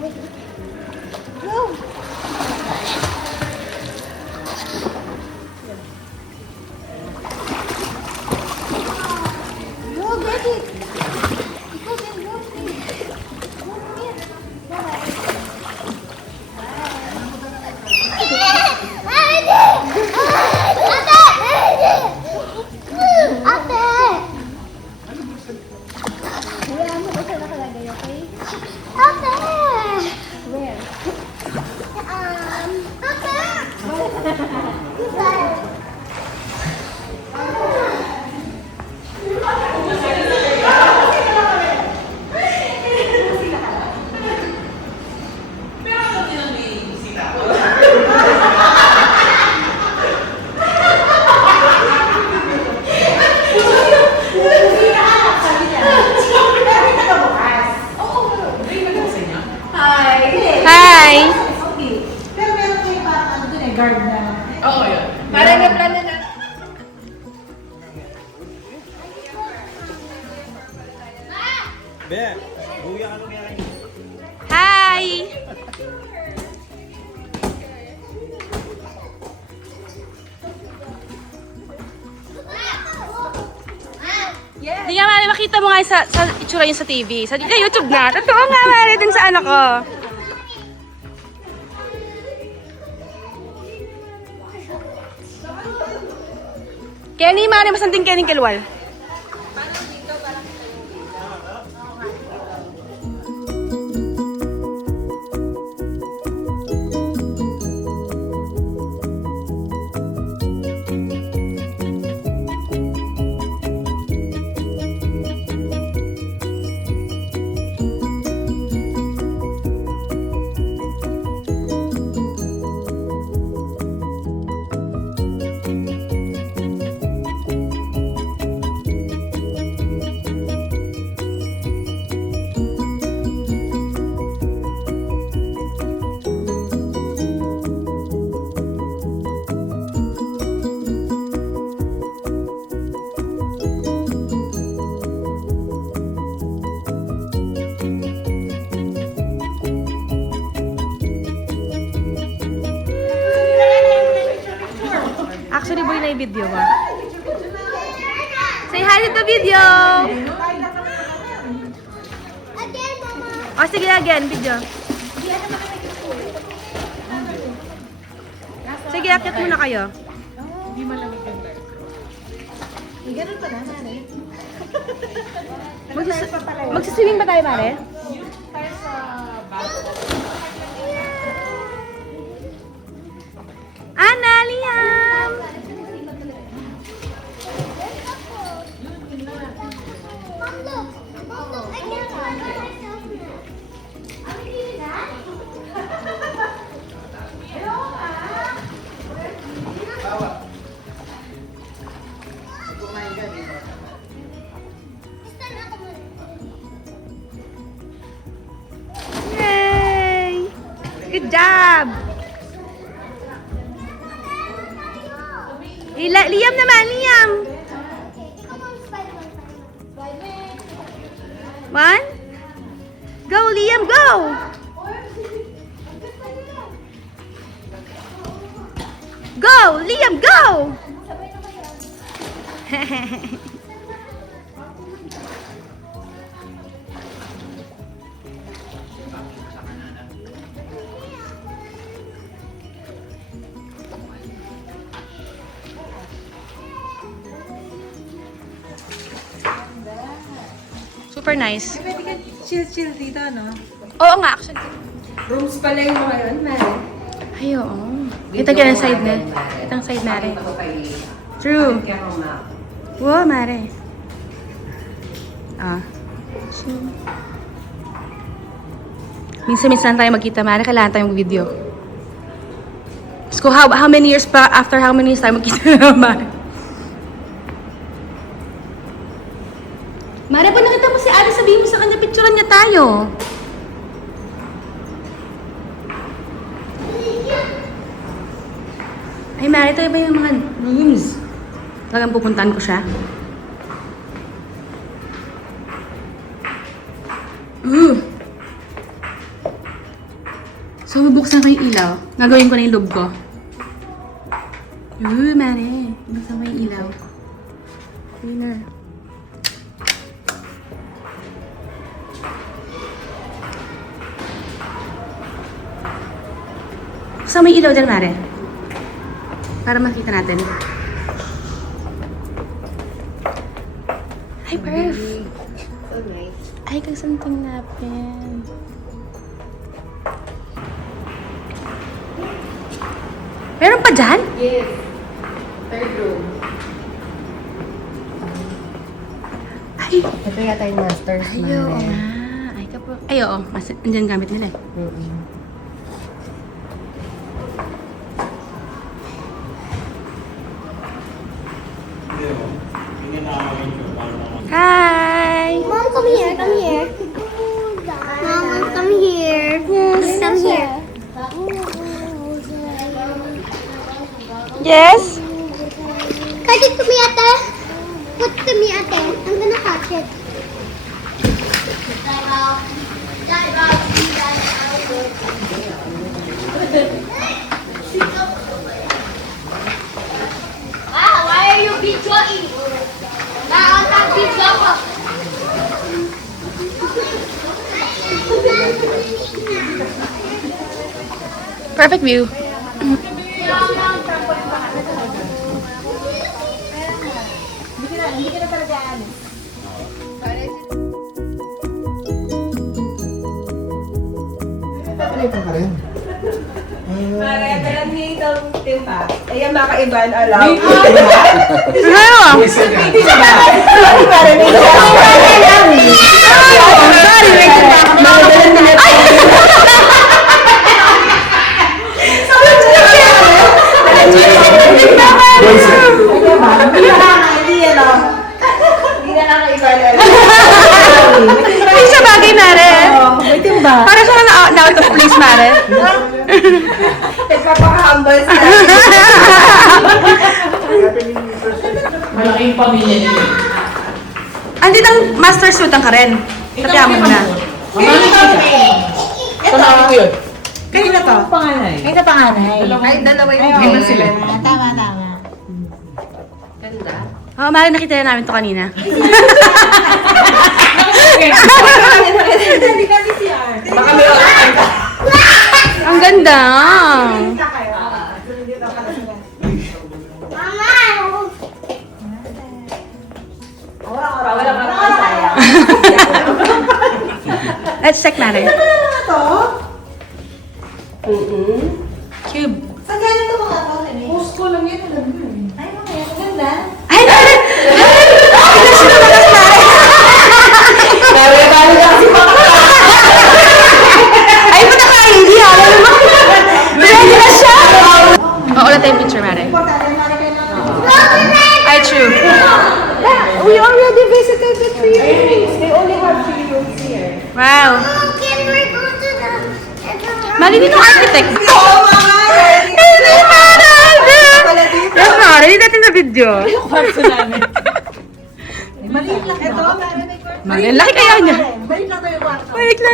Go! Go, get it! Ikaw din, go, please. Go, please. Ate! Wala mo ba siya nakalagay, okay? Ate! Where? Ate! Hi! Okay. Pero meron kayo parang ano dun eh, guard na. Oo, yun. Parang na-plan na. Be, buya ka nung yan. Hi! Hindi nga, Mari, makita mo nga sa itsura yun sa TV. Sa YouTube na. Totoo nga, Mari, dun sa ano ko. Kenny, Mari, masanting Kenny Kilwal. Actually, boy, na i-video ba? Say hi to the video! Again, Mama! O, sige, again, video. Sige, akit muna kayo. Hindi malamig yung light. May ganun pa na, Mare. Magsiswimming ba tayo, Mare? Yung tayo sa bathroom. Ana, Liam! Mom, look! Mom, look! I can't find myself now. Are we doing that? Yay! Good job! Liam naman, Liam! Come on, Spider-Man. Spider-Man. One. Go, Liam, go! Go, Liam, go! Super nice. Pwede ka chill-chill dito, no? Oo nga, actually. Rooms pala yung mga yun, Mare. Ay, oo. Ito ka ng side na. Itang side na rin. True. Wow, Mare. Ah. So, minsan-minsan tayo magkita, Mare. Kailangan tayo mag-video. So, how many years pa, after how many years tayo magkita, Mare? Mare, pag nakita mo si Ari, sabihin mo sa kanya, picturean niya tayo. Ay, Mare, ito ba yung mga rooms? Talagang pupuntahan ko siya. So, bubuksan ko yung ilaw. Gagawin ko na yung loob ko. Mare. Buksan ko yung ilaw. Yun na. Buksan mo yung ilaw dyan, Mare. Para makita natin. Hi, Perf! So nice. Ay, kasanting napin. Meron pa dyan? Yes. Third room. Ay! Ito yata yung master's Ay, oo nga. Ay, kapo. Ay, oo. Andyan gamit nila eh. Hi! Mom, come here, come here. Mom, come here. Yes, come here. Yes? Cut it to me, ate. Put to me, ate. I'm gonna touch it. Ah, why are you videoing? Video ko. Perfect view. Mare, kaya niya itong timba. Ayan, makaiban, alam. Ano? Mare, may Sorry, wait lang. Hindi na nakaiban, alam. Ay, sa bagay, Mare. May timba. Para siya na out of place, Mare. Nagpapaka-humble sa Malaking pamilya niyo. Andito ang master suit ang Karen. Tapiaman mo na. Kasama ko yun. Kayo na to? Panganay. Ito panganay. Ay, dalawa yung iba sila. Tama, tama. Ganda. Oo, Mare, nakita na namin to kanina. Baka may oras ka. Ang ganda. Mama! Wala ka naman sayang. Let's check, Mare. Cube. Saan galing ito mga to? Post ko lang yan. Alam mo eh. Ay, mamaya. Ganda. Ay, Mare! Mare, bali na kasi Ay, puta ka, hindi ha. Alam mo? Ready na siya. Oo, ulit tayong picture, Mare. Ay, true. We already visited the 3 rooms. They only have 3 rooms here. Wow. Can we go to the... Mare, dito ang architect. Oo, mga! Hindi, Mare! Pala dito. Yes, Mare, hindi natin na video. Kwarto namin. Ito, Mare, may court. Mare, ang laki kaya niya. Balik lang tayo kwarto. Wait lang,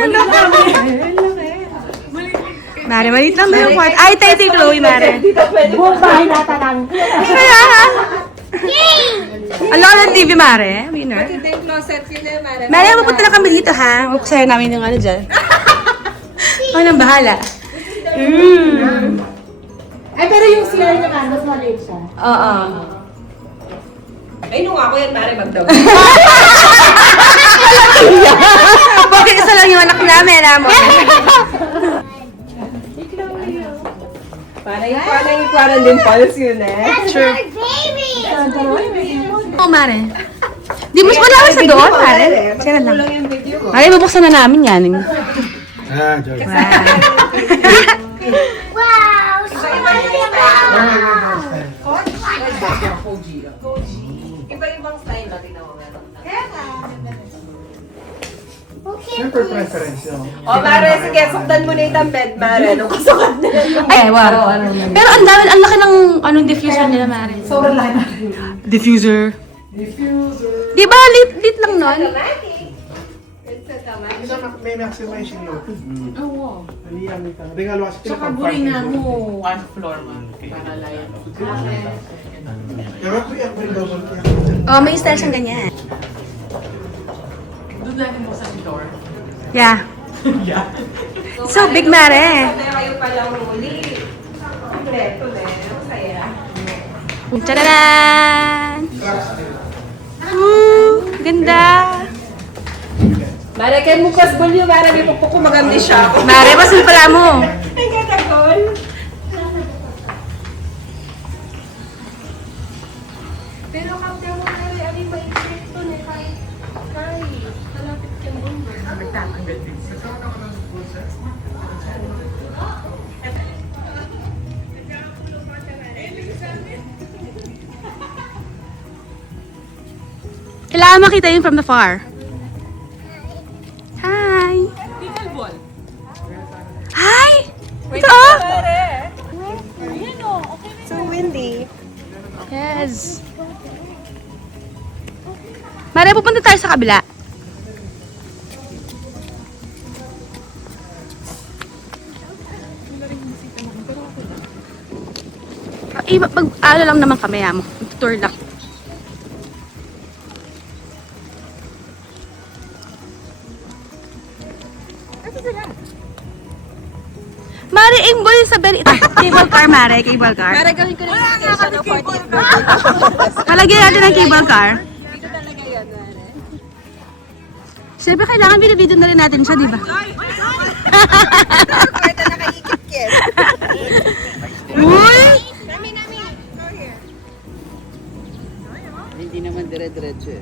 Mare, maliit lang ba yung kwarto? Ay, tayo tayo Chloe, Mare. Dito pwede. Buong bahay nata lang. Kaya ha? Ang laki ng TV, Mare. Winner. Ito yung closet yun eh, Mare. Mare, mapunta na kami dito, ha? Buksayan namin yung ano dyan. Ako nang bahala. Ay, pero yung CR niya nga, mas maliit siya. Oo. Ay, nung ako yan, Mare, magdaw. Bakit isa lang yung anak namin, amo? Parang ikuanan din pulse yun eh. True. Baby! Oo, Mare. Di mas malakas sa doon, Mare. Sira lang. Kulang yung video mo. Mare, mabuksan na namin yan. Ah, joy. Wow! Iba-ibang style na tinawa meron. Okay, Siyempre preference yun. O, Mare, sige, sukdan mo na itang bed, Mare. Nung kasukat na yun. Ay, wow. Pero ang dami, ang laki ng diffuser nila, Mare. Sobrang laki na. Diffuser. Diffuser. Di ba, lit lang nun? Automatic. It's automatic. may maximize yung load. Oo. Aliyang ito. Regalo kasi Tsaka buri na mo one floor man. Para layan. Pero kaya may double kaya. Oh, may style siyang ganyan. Doon natin mo sa door. Yeah. Yeah. So big, Mare. Kayo palang huli. Kompleto din. Masaya. Tadaan! Ganda! Mare, kayo mo kasbol yun. Mare, may pupuk ko maganda siya. Mare, pasul pala mo. Ang katagol. Pero kapag mo Mare, ano yung maikit to na kahit kalapit ka mo. Magtatanggal din. Kailangan makita yun from the far. Hi! Pickleball. Hi! Ito oh! So windy. Yes. Mare, pupunta tayo sa kabila. Mag-ano lang naman kami, mo. Tour lang. Mare, aim mo yun sa very... Cable car, Mare. Cable car. Mare, gawin ko na yung station of 40th Palagyan natin ang cable car. Dito talaga yan, Mare. Siyempre, kailangan binibidyo na rin natin siya, di ba? Pwede nakaikit-kit. Uy! Hindi naman dire-diretso eh.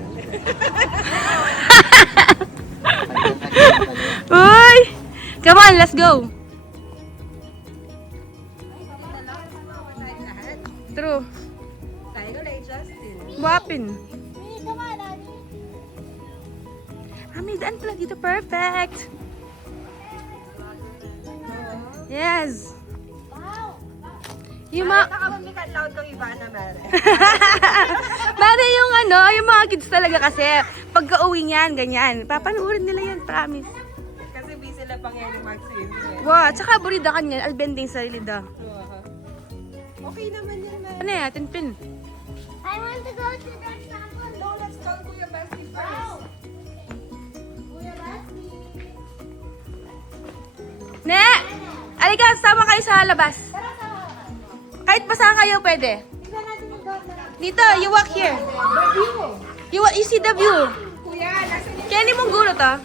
Uy! Come on, let's go! True. Tayo ko lang, Justin. Wapin. Come on, Daddy. May daan pala dito. Perfect. Yes. Wow. Yung mga... Nakabamikan loud kang iba na, Mare. Mare, yung ano, yung mga kids talaga kasi, pagka-uwi niyan, ganyan. Papanoorin nila yan, promise. Kasi busy lang pang yan yung mag-swimming eh. Wow, tsaka buridakan yan, albending sarili da. Okay naman yan, Mare. Ano yan, tinpin? I want to go to that temple. No, let's call Kuya Basti first. Kuya Basti. Ne! Alika, sama kayo sa labas. Kahit basa kayo, pwede. Tignan natin yung dog na. Dito, you walk here. You see the view. Kuya, nasa niya? Kaya mo gulo to.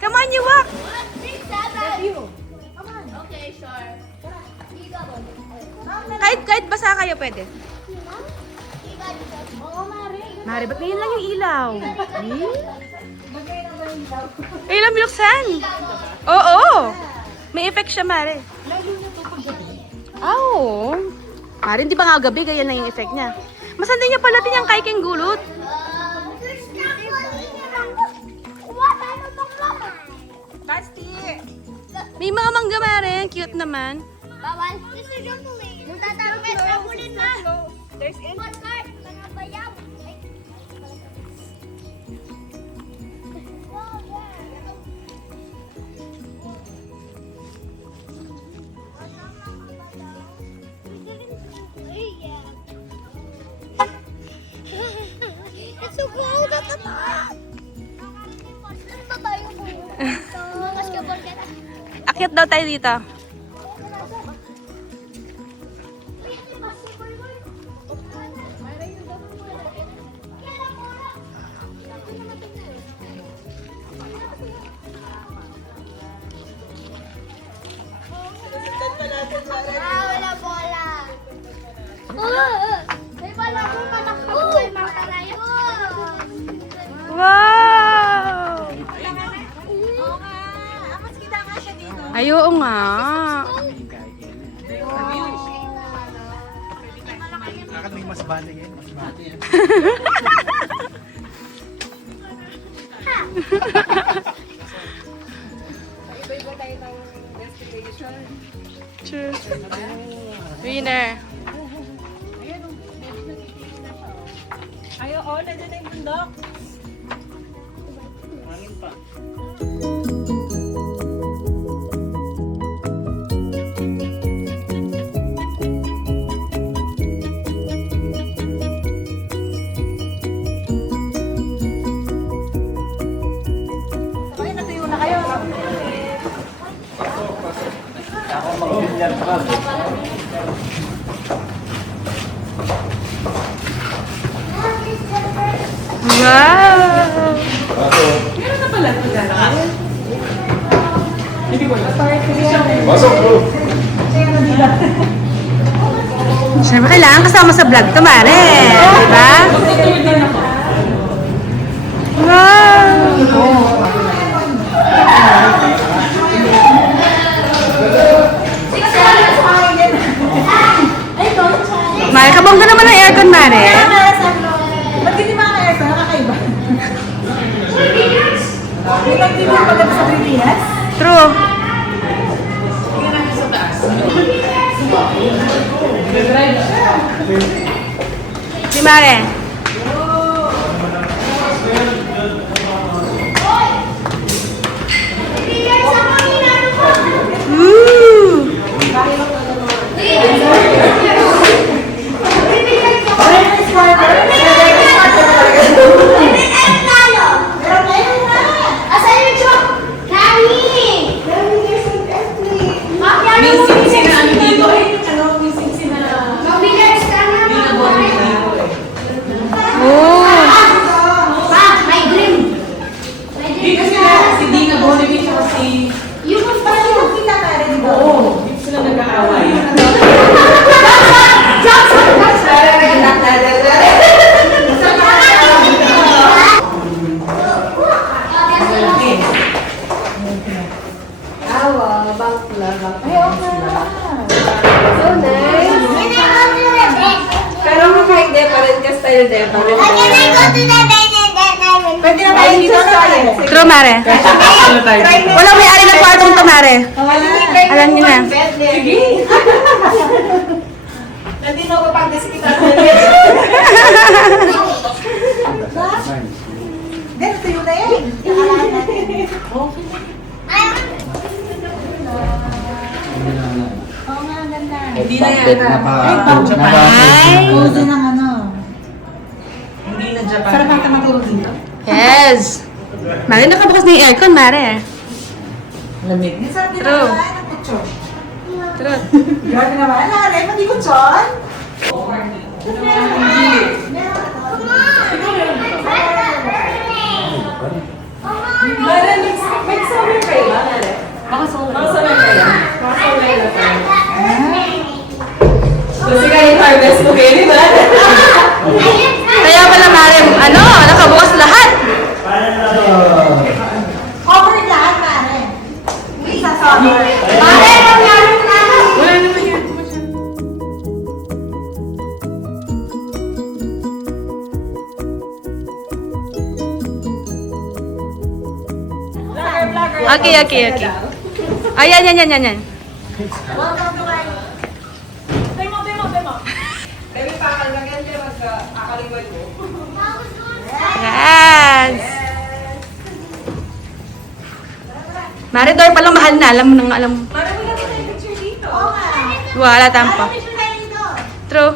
Come on, you walk. Big Dada. Come on. Okay, sure. Kahit basa kayo, pwede. Oo, Mari. Mare, ba't ngayon lang yung ilaw? Ilaw binuksan. Oo. May effect siya, Mare. Oo. Mare, hindi ba nga gabi, ganyan lang yung effect niya. Masanda niya pala din yung kaiking gulot. There's temple here. What? I don't know. Basti! May mga mangga, Mare. Ang cute naman. Bawal. This is your police. Magtatarget na kulit na. There's in. What card? Mga bayaw. Ay. Oh, yeah. It's so cold at the top. Saan ba tayo po? Sa basketball ka na. Akyat daw tayo dito. Wala bola. May bola akong patakbo. May mga kalayo. Wow! Oo nga. Mas kita nga siya dito. Ay, oo nga. Bakit may mas bali yan? Mas bali yan. Iba-iba tayo ng destination. True. Winner. Ayaw, nandiyan na yung bundok. Hangin pa. Wow! Meron na pala ito dyan. Hindi ko alam. Siyempre, kailangan kasama sa vlog to, Mare. Diba? Magtutuloy din ako. Wow! Mare, kabongga naman ang aircon, Mare. Ba't hindi maka-aircon? Nakakaiba. May nag-TV pa ganda sa Pilipinas? True. Tingnan natin sa taas. Si Mare. Woo! May sing-sing na ano dito eh. May sing-sing na... Oh! Di kasi si Dina Bonnevie siya si... Oo. Hindi sila nag-aaway. Pero mukhang hindi pa rin ka style din. Pwede na tayo dito sa True, Mare. Ano tayo? Walang may-ari ng kwartong to, Mare. Alam niyo na. Sige. Nandito ko pag kita. Ganito yun na yan. Hindi na yan. Ay! Cozy ng ano. Hindi na Japan. Sarap natin matulog dito. Yes! Mare, nakabukas na yung aircon, Mare. Lamig. Sarap din True. naman ng kutsyon. True. Grabe naman. Nanay, mandi kutsyon? May summer kayo ba? Baka solar. Baka summer kayo? Kasi kayo harvest mo kayo, di ba? Kaya pala, Mare, ano, nakabukas lahat. Cover lahat, pare. Hindi sa summer. Wala naman yan. Okay, okay, okay. Ayan, yan, yan, yan, yan. Welcome to my... Temo. Baby, pakalagyan din magkakakalingway ko. Yes! Mare, door palang mahal na. Alam mo nang alam mo. Marami na tayo picture dito. Oo nga. Wala tampa. Picture tayo dito. True.